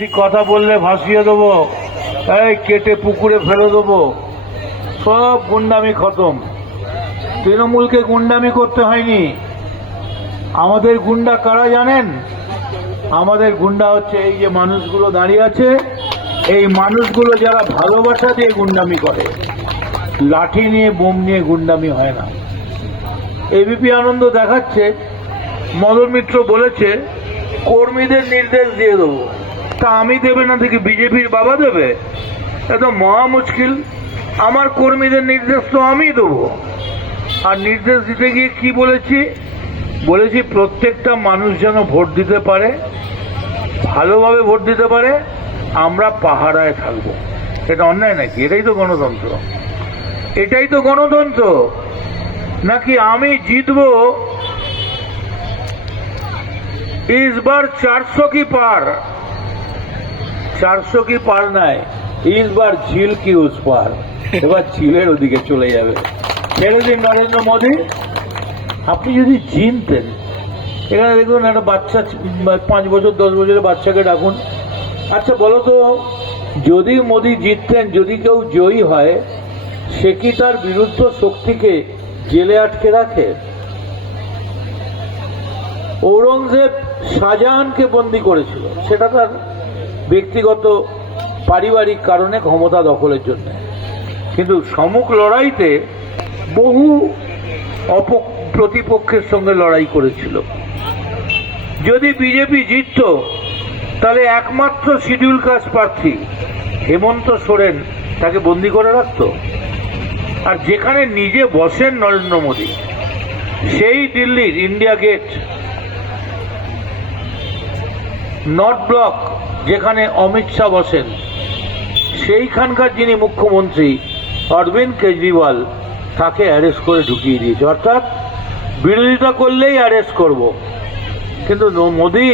বেশি কথা বললে ভাসিয়ে দেবো, এই কেটে পুকুরে ফেলে দেবো। সব গুন্ডামি খতম। তৃণমূলকে গুন্ডামি করতে হয়নি। আমাদের গুন্ডা কারা জানেন? আমাদের গুন্ডা হচ্ছে এই যে মানুষগুলো দাঁড়িয়ে আছে, এই মানুষগুলো যারা ভালোবাসা দিয়ে গুন্ডামি করে। লাঠি নিয়ে বোম নিয়ে গুন্ডামি হয় না। এবিপি আনন্দ দেখাচ্ছে মদন মিত্র বলেছে কর্মীদের নির্দেশ দিয়ে দেবো। তা আমি দেবে না দেখি বিজেপির বাবা দেবে? এত মহা মুশকিল। আমার কর্মীদের নির্দেশ তো আমি দেবো। আর নির্দেশ দিতে গিয়ে কি বলেছি প্রত্যেকটা মানুষ যেন ভোট দিতে পারে, ভালোভাবে ভোট দিতে পারে, আমরা পাহারায় থাকবো। এটা অন্যায় নাকি? এটাই তো গণতন্ত্র। এটাই তো গণতন্ত্র। নাকি আমি জিতবো इस बार 400 की पार, 400 की पार নাই, इस बार झील की उस पार। এবার ঝিলের ওদিকে চলে যাবে। ছেড়ে দিন নরেন্দ্র মোদী। আপনি যদি জিনতেন, এখানে দেখুন একটা বাচ্চা 5 বছর 10 বছরের বাচ্চাকে ডাকুন। আচ্ছা বলো তো, যদি মোদী জিততেন, যদি কেউ জয়ী হয়, সে কি তার বিরুদ্ধ শক্তিকে জেলে আটকে রাখে? ঔরঙ্গজেব শাহজাহানকে বন্দী করেছিল, সেটা তার ব্যক্তিগত পারিবারিক কারণে, ক্ষমতা দখলের জন্য। কিন্তু সম্মুখ লড়াইতে বহু প্রতিপক্ষের সঙ্গে লড়াই করেছিল। যদি বিজেপি জিতত, তাহলে একমাত্র শিডিউল কাস্ট প্রার্থী হেমন্ত সোরেন তাকে বন্দী করে রাখত। আর যেখানে নিজে বসেন নরেন্দ্র মোদী, সেই দিল্লির ইন্ডিয়া গেট, নর্থ ব্লক যেখানে অমিত শাহ বসেন, সেইখানকার যিনি মুখ্যমন্ত্রী অরবিন্দ কেজরিওয়াল, তাকে অ্যারেস্ট করে ঢুকিয়ে দিয়েছে। অর্থাৎ বিরোধিতা করলেই অ্যারেস্ট করব। কিন্তু মোদী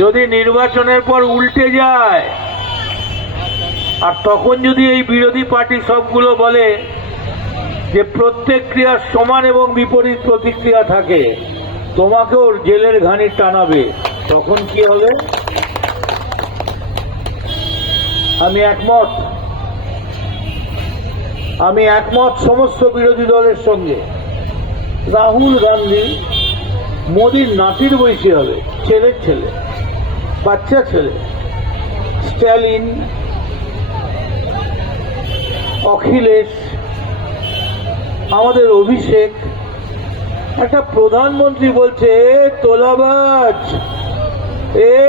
যদি নির্বাচনের পর উল্টে যায়, আর তখন যদি এই বিরোধী পার্টি সবগুলো বলে যে প্রত্যেক ক্রিয়ার সমান এবং বিপরীত প্রতিক্রিয়া থাকে, তোমাকেও জেলের ঘানি টানাবে, তখন কি হবে? আমি একমত সমস্ত বিরোধী দলের সঙ্গে। রাহুল গান্ধী মোদীর নাতির বয়সী হবে, ছেলের ছেলে, বাচ্চা ছেলে। স্ট্যালিন, অখিলেশ, আমাদের অভিষেক। একটা প্রধানমন্ত্রী বলছে তোলাবাজ,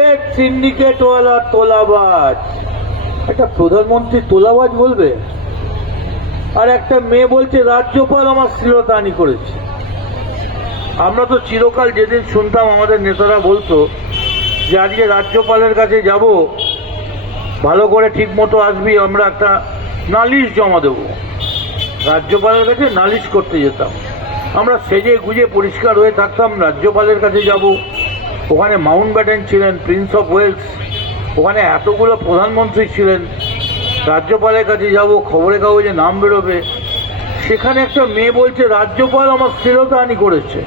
এক সিন্ডিকেটওয়ালা তোলাবাজ। একটা প্রধানমন্ত্রী তোলাবাজ বলবে? আর একটা মেয়ে বলছে রাজ্যপাল আমার শ্লীলতাহানি করেছে। আমরা তো চিরকাল যেদিন শুনতাম আমাদের নেতারা বলতো যে আজকে রাজ্যপালের কাছে যাব, ভালো করে ঠিক মতো আসবি, আমরা একটা নালিশ জমা দেব। রাজ্যপালের কাছে নালিশ করতে যেতাম। আমরা সেজে গুজে পরিষ্কার হয়ে থাকতাম, রাজ্যপালের কাছে যাব। ওখানে মাউন্ট ব্যাটেন ছিলেন, প্রিন্স অফ ওয়েলস, ওখানে এতগুলো প্রধানমন্ত্রী ছিলেন। রাজ্যপালের কাছে যাব, খবরের কাগজে নাম বেরোবে। সেখানে একটা মেয়ে বলছে রাজ্যপাল আমার শ্লীলতাহানি করেছে।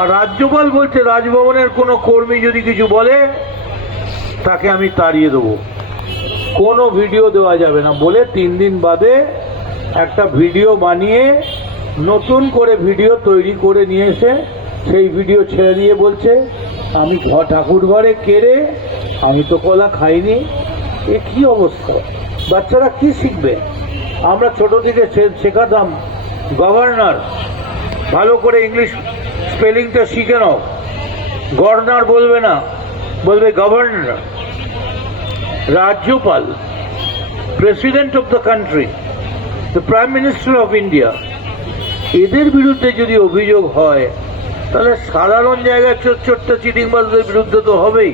আর রাজ্যপাল বলছে রাজভবনের কোনো কর্মী যদি কিছু বলে, তাকে আমি তাড়িয়ে দেবো, কোনো ভিডিও দেওয়া যাবে না বলে 3 দিন বাদে একটা ভিডিও বানিয়ে, নতুন করে ভিডিও তৈরি করে নিয়ে এসে সেই ভিডিও ছেড়ে দিয়ে বলছে আমি ঠাকুর ঘরে কেড়ে, আমি তো কলা খাইনি। এ কি অবস্থা? বাচ্চারা কি শিখবে? আমরা ছোট থেকে শেখাতাম গভর্নর, ভালো করে ইংলিশ স্পেলিংটা শিখে নাও। গভর্নর বলবে না, বলবে গভর্নর। রাজ্যপাল, president of the country, the prime minister of India, এদের বিরুদ্ধে যদি অভিযোগ হয়, তাহলে সাধারণ জায়গায় ছোট্ট চিটিংবাজদের বিরুদ্ধে তো হবেই।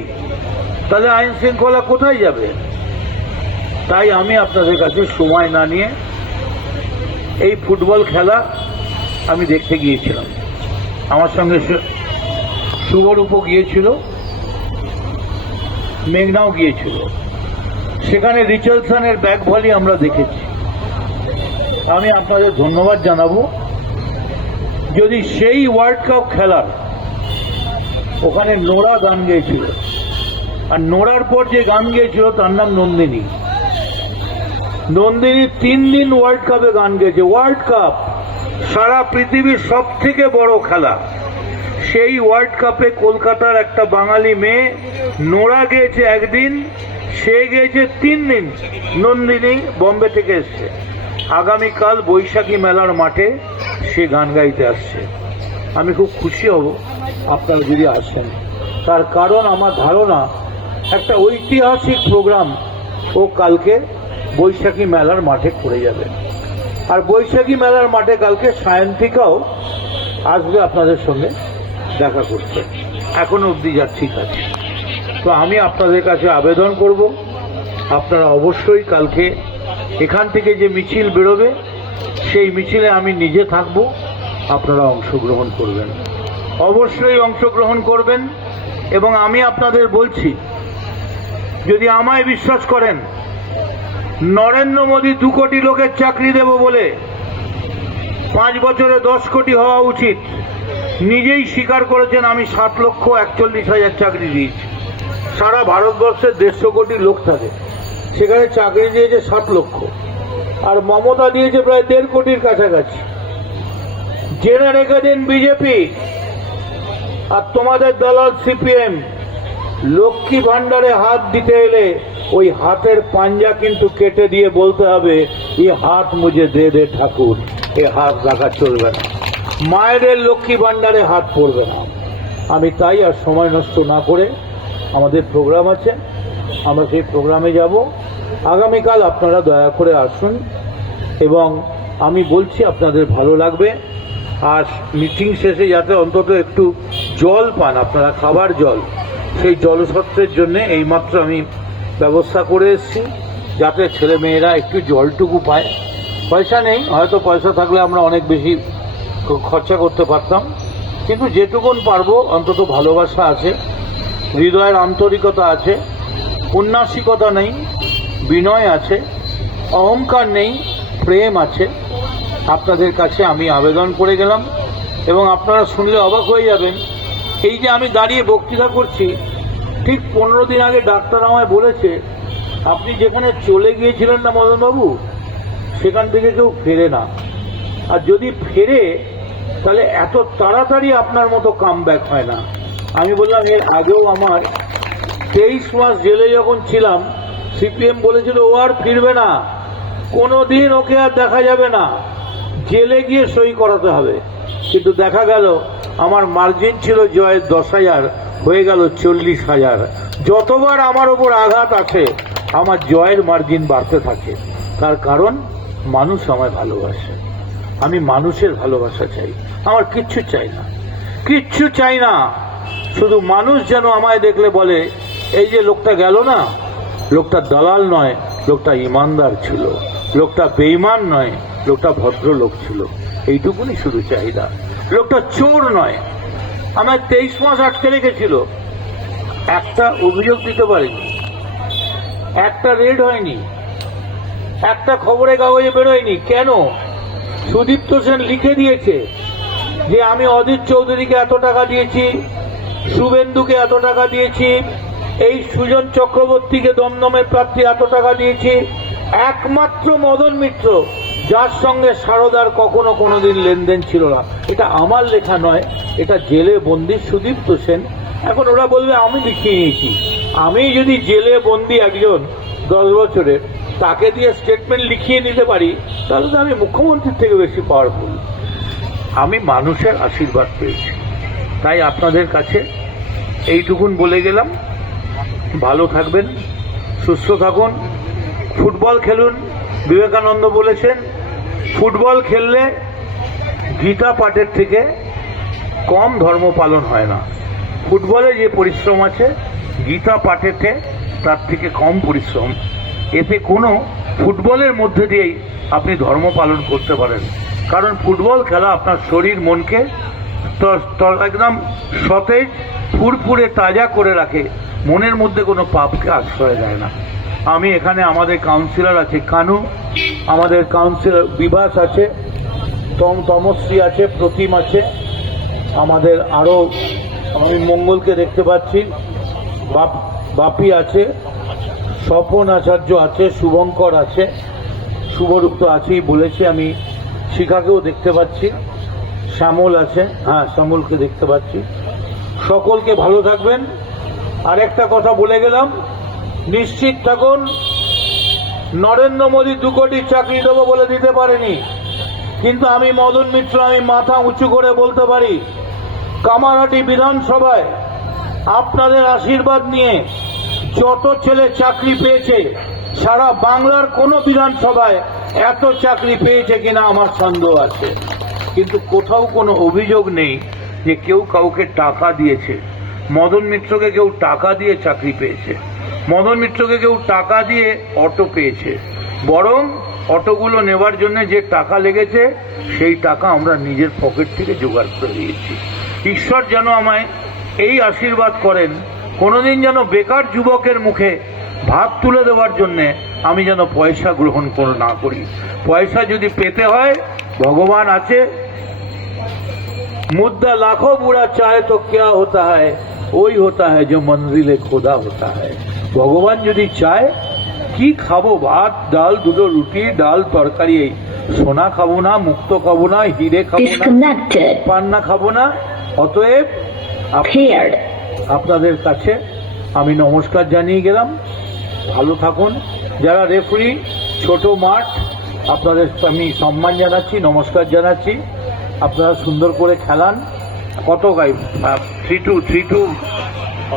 তাহলে আইন শৃঙ্খলা কোথায় যাবে? তাই আমি আপনাদের কাছে সময় না নিয়ে এই ফুটবল খেলা আমি দেখতে গিয়েছিলাম। আমার সঙ্গে শুভরূপও গিয়েছিল, মেঘনাও গিয়েছিল। সেখানে রিচার্ডসনের ব্যাক ভলি আমরা দেখেছি। আমি আপনাদের ধন্যবাদ জানাবো। যদি সেই ওয়ার্ল্ড কাপ খেলার ওখানে নোরা গান গেয়েছিল, আর নোড়ার পর যে গান গেয়েছিল তার নাম নন্দিনী। নন্দিনী 3 দিন ওয়ার্ল্ড কাপে গান গেয়েছে। ওয়ার্ল্ড কাপ সারা পৃথিবীর সব থেকে বড় খেলা, সেই ওয়ার্ল্ড কাপে কলকাতার একটা বাঙালি মেয়ে নোড়া গেয়েছে একদিন, সে গেয়েছে 3 দিন। নন্দিনী বম্বে থেকে এসছে, আগামীকাল বৈশাখী মেলার মাঠে সে গান গাইতে আসছে। আমি খুব খুশি হব আপনারা যদি আসেন, তার কারণ আমার ধারণা একটা ঐতিহাসিক প্রোগ্রাম ও কালকে বৈশাখী মেলার মাঠে করে যাবে। আর বৈশাখী মেলার মাঠে কালকে সায়ন্তিকাও আসবে আপনাদের সঙ্গে দেখা করতে। এখনো অবধি যা ঠিক আছে। তো আমি আপনাদের কাছে আবেদন করব, আপনারা অবশ্যই কালকে এখান থেকে যে মিছিল বেরোবে সেই মিছিলে আমি নিজে থাকব, আপনারা অংশগ্রহণ করবেন, অবশ্যই অংশগ্রহণ করবেন। এবং আমি আপনাদের বলছি, যদি আমায় বিশ্বাস করেন, নরেন্দ্র মোদী 2 কোটি লোকের চাকরি দেব বলে 5 বছরে 10 কোটি হওয়া উচিত, নিজেই স্বীকার করেছেন আমি 7,41,000 চাকরি দিয়েছি। সারা ভারতবর্ষে 150 কোটি লোক থাকে, সেখানে চাকরি দিয়েছে 7 লক্ষ, আর মমতা দিয়েছে প্রায় 1.5 কোটির কাছাকাছি। জেনে রেখে দিন বিজেপি আর তোমাদের দালাল সিপিএম, লক্ষ্মী ভান্ডারে হাত দিতে এলে ওই হাতের পাঞ্জা কিন্তু কেটে দিয়ে বলতে হবে, এই হাত মুঝে দে দে ঠাকুর, এ হাত রাখা চলবে না। মায়েদের লক্ষ্মী ভান্ডারে হাত পড়বে না। আমি তাই আর সময় নষ্ট না করে, আমাদের প্রোগ্রাম আছে, আমরা সেই প্রোগ্রামে যাব। আগামীকাল আপনারা দয়া করে আসুন, এবং আমি বলছি আপনাদের ভালো লাগবে। আর মিটিং শেষে যাতে অন্তত একটু জল পান আপনারা, খাবার জল, সেই জলসত্রের জন্য এইমাত্র আমি ব্যবস্থা করে এসেছি, যাতে ছেলে মেয়েরা একটু জলটুকু পায়। পয়সা নেই, হয়তো পয়সা থাকলে আমরা অনেক বেশি খরচা করতে পারতাম, কিন্তু যেটুকুন পারবো অন্তত ভালোবাসা আছে, হৃদয়ের আন্তরিকতা আছে, উন্নাসিকতা নেই, বিনয় আছে, অহংকার নেই, প্রেম আছে। আপনাদের কাছে আমি আবেদন করে গেলাম, এবং আপনারা শুনলে অবাক হয়ে যাবেন। এই যে আমি দাঁড়িয়ে বক্তৃতা করছি, ঠিক 15 দিন আগে ডাক্তার আমায় বলেছে, আপনি যেখানে চলে গিয়েছিলেন না মদনবাবু, সেখান থেকে কেউ ফেরে না, আর যদি ফেরে তাহলে এত তাড়াতাড়ি আপনার মতো কামব্যাক হয় না। আমি বললাম, এর আগেও আমার 23 মাস জেলে যখন ছিলাম, সিপিএম বলেছিল ও আর ফিরবে না, কোনো দিন ওকে আর দেখা যাবে না, জেলে গিয়ে সই করাতে হবে। কিন্তু দেখা গেল আমার মার্জিন ছিল জয়ের 10,000, হয়ে গেল 40,000। যতবার আমার ওপর আঘাত আছে, আমার জয়ের মার্জিন বাড়তে থাকে। তার কারণ মানুষ আমায় ভালোবাসে, আমি মানুষের ভালোবাসা চাই, আমার কিচ্ছু চাই না, কিচ্ছু চাই না। শুধু মানুষ যেন আমায় দেখলে বলে, এই যে লোকটা গেল না, লোকটা দালাল নয়, লোকটা ইমানদার ছিল, লোকটা বেঈমান নয়, লোকটা ভদ্রলোক ছিল। এইটুকুনি শুধু চাহিদা। লোকটা চোর নয়। আমার 23 মাস আটকে রেখেছিল, একটা অভিযোগ দিতে পারিনি, একটা রেড হয়নি, একটা খবরের কাগজে বেরোয়নি। কেন? সুদীপ্ত সেন লিখে দিয়েছে যে আমি অজিত চৌধুরীকে এত টাকা দিয়েছি, শুভেন্দুকে এত টাকা দিয়েছি, এই সুজন চক্রবর্তীকে দমদমের প্রার্থী এত টাকা দিয়েছি। একমাত্র মদন মিত্র, যার সঙ্গে সারদার কখনো কোনোদিন লেনদেন ছিল না। এটা আমার লেখা নয়, এটা জেলে বন্দী সুদীপ্ত সেন। এখন ওরা বলবে আমি লিখিয়ে নিয়েছি। আমি যদি জেলে বন্দী একজন 10 বছরের, তাকে দিয়ে স্টেটমেন্ট লিখিয়ে নিতে পারি, তাহলে তো আমি মুখ্যমন্ত্রীর থেকে বেশি পাওয়ারফুল। আমি মানুষের আশীর্বাদ পেয়েছি, তাই আপনাদের কাছে এইটুকুন বলে গেলাম। ভালো থাকবেন, সুস্থ থাকুন, ফুটবল খেলুন। বিবেকানন্দ বলেছেন, ফুটবল খেললে গীতা পাঠের থেকে কম ধর্ম পালন হয় না। ফুটবলে যে পরিশ্রম আছে, গীতা পাঠেতে তার থেকে কম পরিশ্রম। এতে কোনো ফুটবলের মধ্যে দিয়েই আপনি ধর্ম পালন করতে পারেন, কারণ ফুটবল খেলা আপনার শরীর মনকে একদম সতেজ ফুরফুরে তাজা করে রাখে, মনের মধ্যে কোনো পাপকে আশ্রয় দেয় না। আমি এখানে আমাদের কাউন্সিলর আছে কানু, আমাদের কাউন্সিলর বিভাস আছে, তমশ্রী আছে, প্রতিম আছে, আমাদের আরও আমি মঙ্গলকে দেখতে পাচ্ছি, বাপি আছে, স্বপন আচার্য আছে, শুভঙ্কর আছে, শুভরূপ তো আছেই বলেছি, আমি শিখাকেও দেখতে পাচ্ছি, শ্যামল আছে, হ্যাঁ শ্যামলকে দেখতে পাচ্ছি। সকলকে ভালো থাকবেন। আর একটা কথা বলে গেলাম, নিশ্চিত থাকুন, নরেন্দ্র মোদী 2 কোটি চাকরি দেবো বলে দিতে পারেনি, কিন্তু আমি মদন মিত্র, আমি মাথা উঁচু করে বলতে পারি, কামারহাটি বিধানসভায় আপনাদের আশীর্বাদ নিয়ে যত ছেলে চাকরি পেয়েছে, সারা বাংলার কোনো বিধানসভায় এত চাকরি পেয়েছে কিনা আমার সন্দেহ আছে। কিন্তু কোথাও কোনো অভিযোগ নেই যে কেউ কাউকে টাকা দিয়েছে। মদন মিত্রকে কেউ টাকা দিয়ে চাকরি পেয়েছে, মদন মিত্রকে কেউ টাকা দিয়ে অটো পেয়েছে, বরং অটোগুলো নেবার জন্য যে টাকা লেগেছে সেই টাকা আমরা নিজের পকেট থেকে জোগাড় করে দিয়েছি। ঈশ্বর যেন আমায় এই আশীর্বাদ করেন, কোনোদিন যেন বেকার যুবকের মুখে ভাত তুলে দেওয়ার জন্যে আমি যেন পয়সা গ্রহণ না করি। পয়সা যদি পেতে হয়, ভগবান আছে, मुद्दा लाखों बुरा चाहे तो क्या होता है, वही होता है जो मंजिले खुदा होता है। भगवान यदि चाहे কি খাবো, ভাত ডাল, দুটো রুটি, ডাল তরকারি, এই সোনা খাবো না, মুক্ত খাবো না, হিরে খাবো না, পান্না খাবো না। অতএব আপনাদের কাছে আমি নমস্কার জানিয়ে গেলাম, ভালো থাকুন। যারা রেফারি, ছোট মাঠ, আপনাদের আমি সম্মান জানাচ্ছি, নমস্কার জানাচ্ছি। আপনারা সুন্দর করে খেলান। কত গাই 3-2